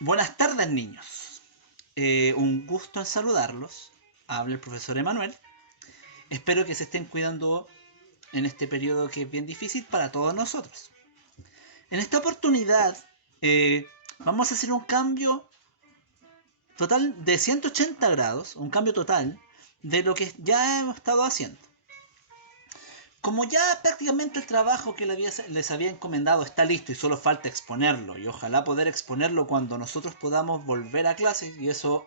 Buenas tardes, niños. Un gusto en saludarlos. Habla el profesor Emanuel. Espero que se estén cuidando en este periodo que es bien difícil para todos nosotros. En esta oportunidad vamos a hacer un cambio total de 180 grados, un cambio total de lo que ya hemos estado haciendo. Como ya prácticamente el trabajo que les había encomendado está listo y solo falta exponerlo, y ojalá poder exponerlo cuando nosotros podamos volver a clases, y eso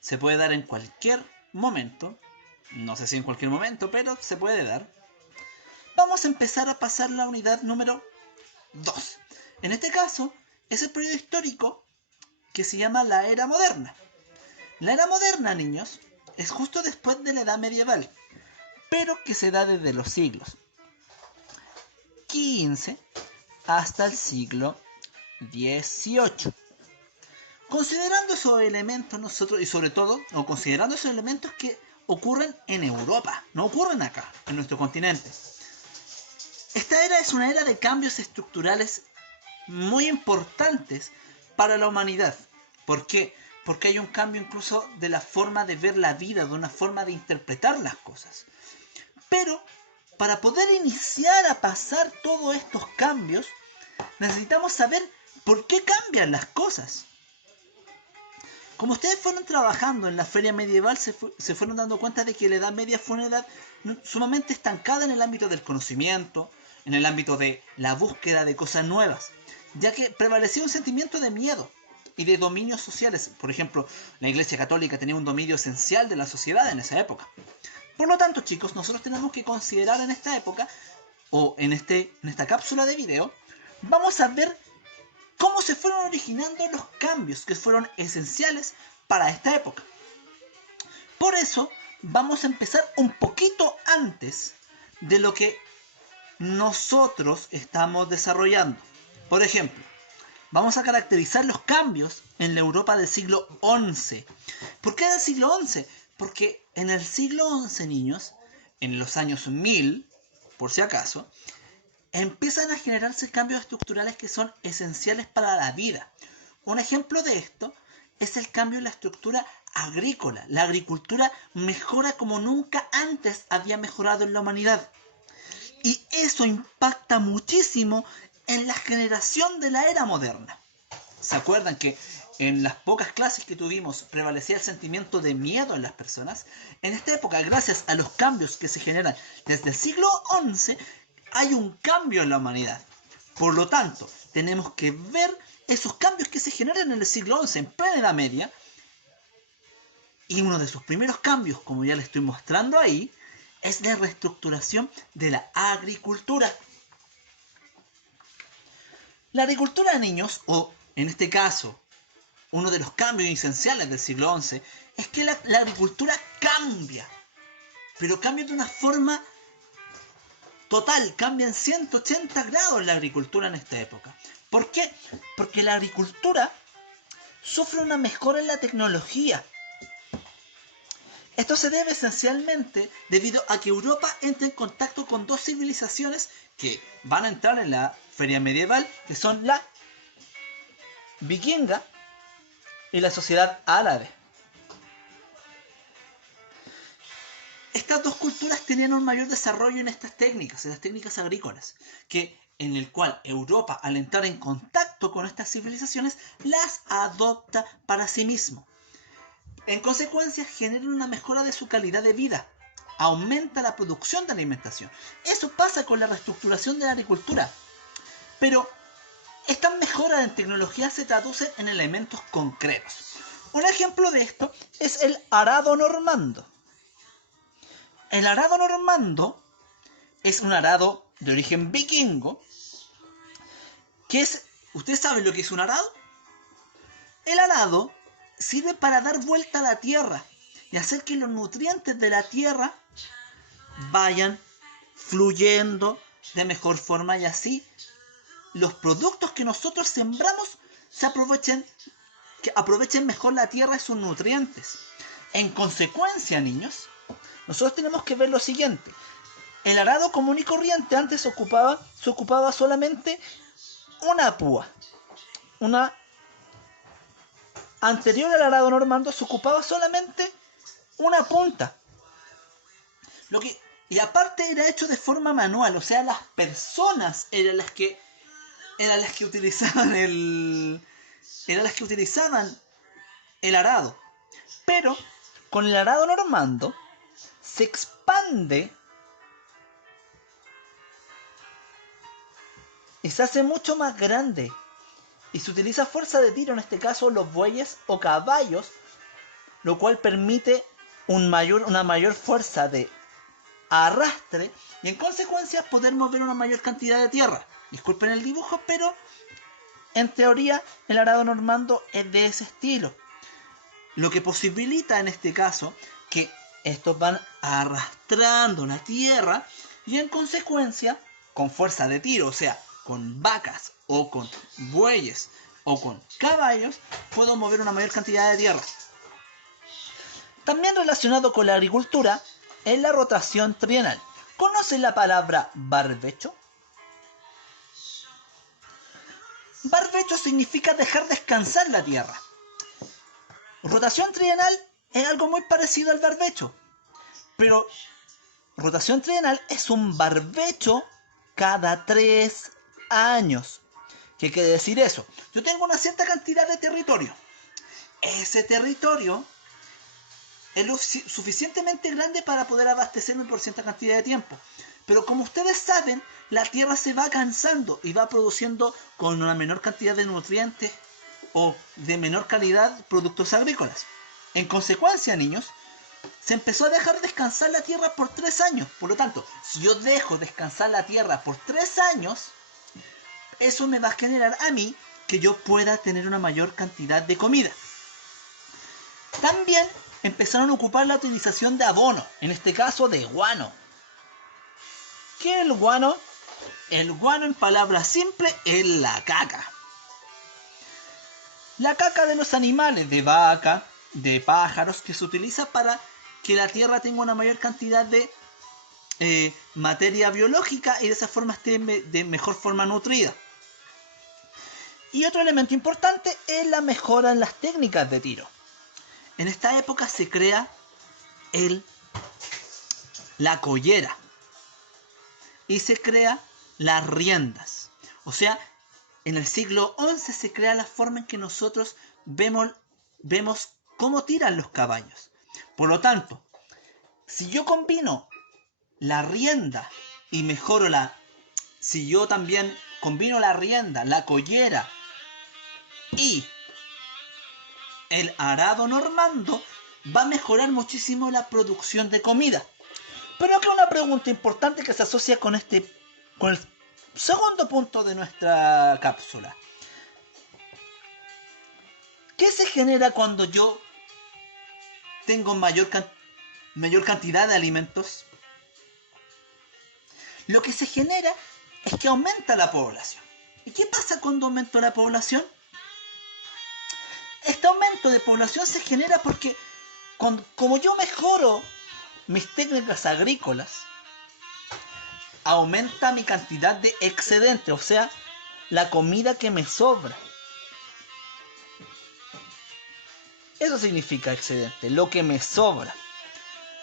se puede dar en cualquier momento, no sé si en cualquier momento, pero se puede dar, vamos a empezar a pasar la unidad número 2. En este caso, es el periodo histórico que se llama la Era Moderna. La Era Moderna, niños, es justo después de la Edad Medieval, pero que se da desde los siglos XV hasta el siglo XVIII. Considerando esos elementos nosotros, y sobre todo, o considerando esos elementos que ocurren en Europa, no ocurren acá, en nuestro continente. Esta era es una era de cambios estructurales muy importantes para la humanidad. ¿Por qué? Porque hay un cambio incluso de la forma de ver la vida, de una forma de interpretar las cosas. Pero para poder iniciar a pasar todos estos cambios, necesitamos saber por qué cambian las cosas. Como ustedes fueron trabajando en la feria medieval, se fueron dando cuenta de que la Edad Media fue una edad sumamente estancada en el ámbito del conocimiento, en el ámbito de la búsqueda de cosas nuevas, ya que prevalecía un sentimiento de miedo y de dominios sociales. Por ejemplo, la Iglesia Católica tenía un dominio esencial de la sociedad en esa época. Por lo tanto, chicos, nosotros tenemos que considerar en esta época, o en esta cápsula de video, vamos a ver cómo se fueron originando los cambios que fueron esenciales para esta época. Por eso vamos a empezar un poquito antes de lo que nosotros estamos desarrollando. Por ejemplo, vamos a caracterizar los cambios en la Europa del siglo XI. ¿Por qué del siglo XI? Porque en el siglo XI, niños, en los años 1000, por si acaso, empiezan a generarse cambios estructurales que son esenciales para la vida. Un ejemplo de esto es el cambio en la estructura agrícola. La agricultura mejora como nunca antes había mejorado en la humanidad. Y eso impacta muchísimo en la generación de la era moderna. ¿Se acuerdan que en las pocas clases que tuvimos prevalecía el sentimiento de miedo en las personas? En esta época, gracias a los cambios que se generan desde el siglo XI, hay un cambio en la humanidad. Por lo tanto, tenemos que ver esos cambios que se generan en el siglo XI, en plena Edad Media. Y uno de sus primeros cambios, como ya les estoy mostrando ahí, es la reestructuración de la agricultura. La agricultura, niños, o en este caso, uno de los cambios esenciales del siglo XI, es que la agricultura cambia. Pero cambia de una forma total, cambia en 180 grados la agricultura en esta época. ¿Por qué? Porque la agricultura sufre una mejora en la tecnología. Esto se debe esencialmente debido a que Europa entra en contacto con dos civilizaciones que van a entrar en la feria medieval, que son la vikinga y la sociedad árabe. Estas dos culturas tenían un mayor desarrollo en estas técnicas, en las técnicas agrícolas, en el cual Europa, al entrar en contacto con estas civilizaciones, las adopta para sí mismo. En consecuencia, genera una mejora de su calidad de vida, aumenta la producción de alimentación. Eso pasa con la reestructuración de la agricultura. Pero estas mejoras en tecnología se traducen en elementos concretos. Un ejemplo de esto es el arado normando. El arado normando es un arado de origen vikingo, que es... ¿Ustedes saben lo que es un arado? El arado sirve para dar vuelta a la tierra y hacer que los nutrientes de la tierra vayan fluyendo de mejor forma, y así los productos que nosotros sembramos que aprovechen mejor la tierra y sus nutrientes. En consecuencia, niños, nosotros tenemos que ver lo siguiente. El arado común y corriente antes se ocupaba solamente una púa, una anterior al arado normando se ocupaba solamente una punta. Y aparte era hecho de forma manual, o sea, las personas eran las que utilizaban el arado. Pero con el arado normando se expande y se hace mucho más grande. Y se utiliza fuerza de tiro, en este caso los bueyes o caballos, lo cual permite una mayor fuerza de arrastre y en consecuencia poder mover una mayor cantidad de tierra. Disculpen el dibujo, pero en teoría el arado normando es de ese estilo. Lo que posibilita en este caso que estos van arrastrando la tierra y en consecuencia con fuerza de tiro, o sea, con vacas o con bueyes o con caballos, puedo mover una mayor cantidad de tierra. También relacionado con la agricultura es la rotación trienal. ¿Conocen la palabra barbecho? Barbecho significa dejar descansar la tierra. Rotación trienal es algo muy parecido al barbecho, pero rotación trienal es un barbecho cada 3 años. ¿Qué quiere decir eso? Yo tengo una cierta cantidad de territorio. Ese territorio es lo suficientemente grande para poder abastecerme por cierta cantidad de tiempo. Pero como ustedes saben, la tierra se va cansando y va produciendo con una menor cantidad de nutrientes o de menor calidad productos agrícolas. En consecuencia, niños, se empezó a dejar descansar la tierra por 3 años. Por lo tanto, si yo dejo descansar la tierra por 3 años, eso me va a generar a mí que yo pueda tener una mayor cantidad de comida. También empezaron a ocupar la utilización de abono, en este caso de guano. ¿Qué es el guano? El guano, en palabras simples, es la caca. La caca de los animales, de vaca, de pájaros, que se utiliza para que la tierra tenga una mayor cantidad de materia biológica y de esa forma esté de mejor forma nutrida. Y otro elemento importante es la mejora en las técnicas de tiro. En esta época se crea la collera y se crea las riendas. O sea, en el siglo XI se crea la forma en que nosotros vemos cómo tiran los caballos. Por lo tanto, si yo combino la rienda y mejoro si yo también combino la rienda, la collera y el arado normando, va a mejorar muchísimo la producción de comida. Pero acá una pregunta importante que se asocia con el segundo punto de nuestra cápsula. ¿Qué se genera cuando yo tengo mayor cantidad de alimentos? Lo que se genera es que aumenta la población. ¿Y qué pasa cuando aumenta la población? Este aumento de población se genera porque como yo mejoro mis técnicas agrícolas, aumenta mi cantidad de excedente, o sea, la comida que me sobra. Eso significa excedente, lo que me sobra.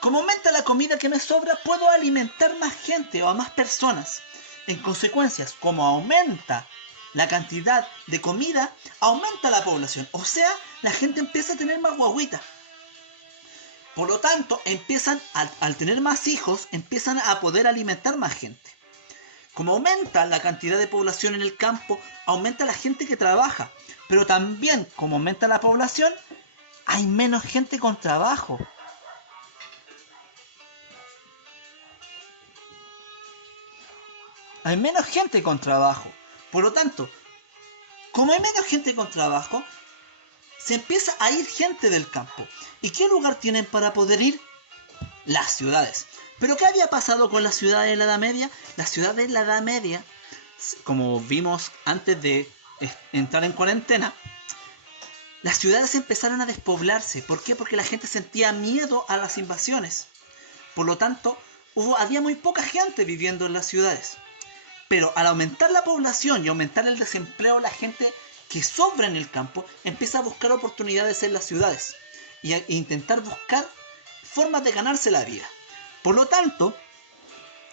Como aumenta la comida que me sobra, puedo alimentar más gente o a más personas. En consecuencia, como aumenta la cantidad de comida, aumenta la población. O sea, la gente empieza a tener más guaguitas. Por lo tanto, al tener más hijos, empiezan a poder alimentar más gente. Como aumenta la cantidad de población en el campo, aumenta la gente que trabaja. Pero también, como aumenta la población, hay menos gente con trabajo. Hay menos gente con trabajo. Por lo tanto, como hay menos gente con trabajo, se empieza a ir gente del campo. ¿Y qué lugar tienen para poder ir? Las ciudades. ¿Pero qué había pasado con las ciudades de la Edad Media? Las ciudades de la Edad Media, como vimos antes de entrar en cuarentena, las ciudades empezaron a despoblarse. ¿Por qué? Porque la gente sentía miedo a las invasiones. Por lo tanto, había muy poca gente viviendo en las ciudades. Pero al aumentar la población y aumentar el desempleo, la gente que sobra en el campo empieza a buscar oportunidades en las ciudades e intentar buscar formas de ganarse la vida. Por lo tanto,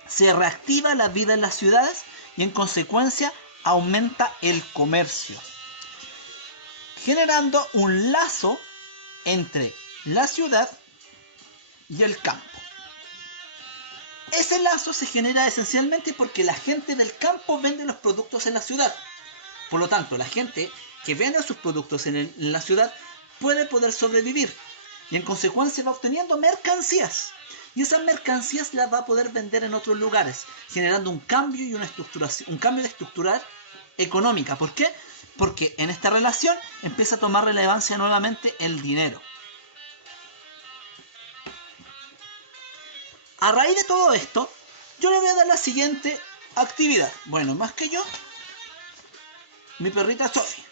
se reactiva la vida en las ciudades y en consecuencia aumenta el comercio, generando un lazo entre la ciudad y el campo. Ese lazo se genera esencialmente porque la gente del campo vende los productos en la ciudad. Por lo tanto, la gente que vende sus productos en la ciudad puede poder sobrevivir y en consecuencia va obteniendo mercancías. Y esas mercancías las va a poder vender en otros lugares, generando un cambio y un cambio de estructura económica. ¿Por qué? Porque en esta relación empieza a tomar relevancia nuevamente el dinero. A raíz de todo esto, yo le voy a dar la siguiente actividad. Bueno, más que yo, mi perrita Sophie.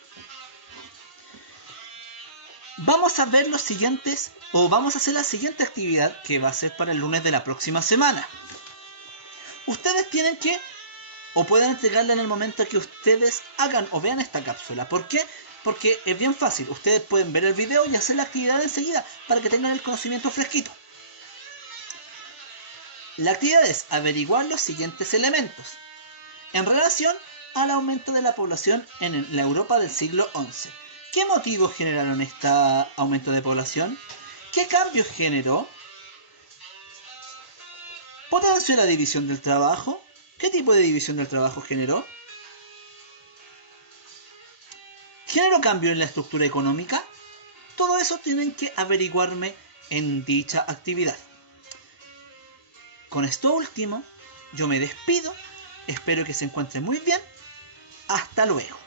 Vamos a ver los siguientes, o vamos a hacer la siguiente actividad que va a ser para el lunes de la próxima semana. Ustedes tienen que, o pueden entregarla en el momento que ustedes hagan o vean esta cápsula. ¿Por qué? Porque es bien fácil. Ustedes pueden ver el video y hacer la actividad enseguida para que tengan el conocimiento fresquito. La actividad es averiguar los siguientes elementos en relación al aumento de la población en la Europa del siglo XI. ¿Qué motivos generaron este aumento de población? ¿Qué cambios generó? ¿Potenció la división del trabajo? ¿Qué tipo de división del trabajo generó? ¿Generó cambio en la estructura económica? Todo eso tienen que averiguarme en dicha actividad. Con esto último, yo me despido. Espero que se encuentren muy bien. Hasta luego.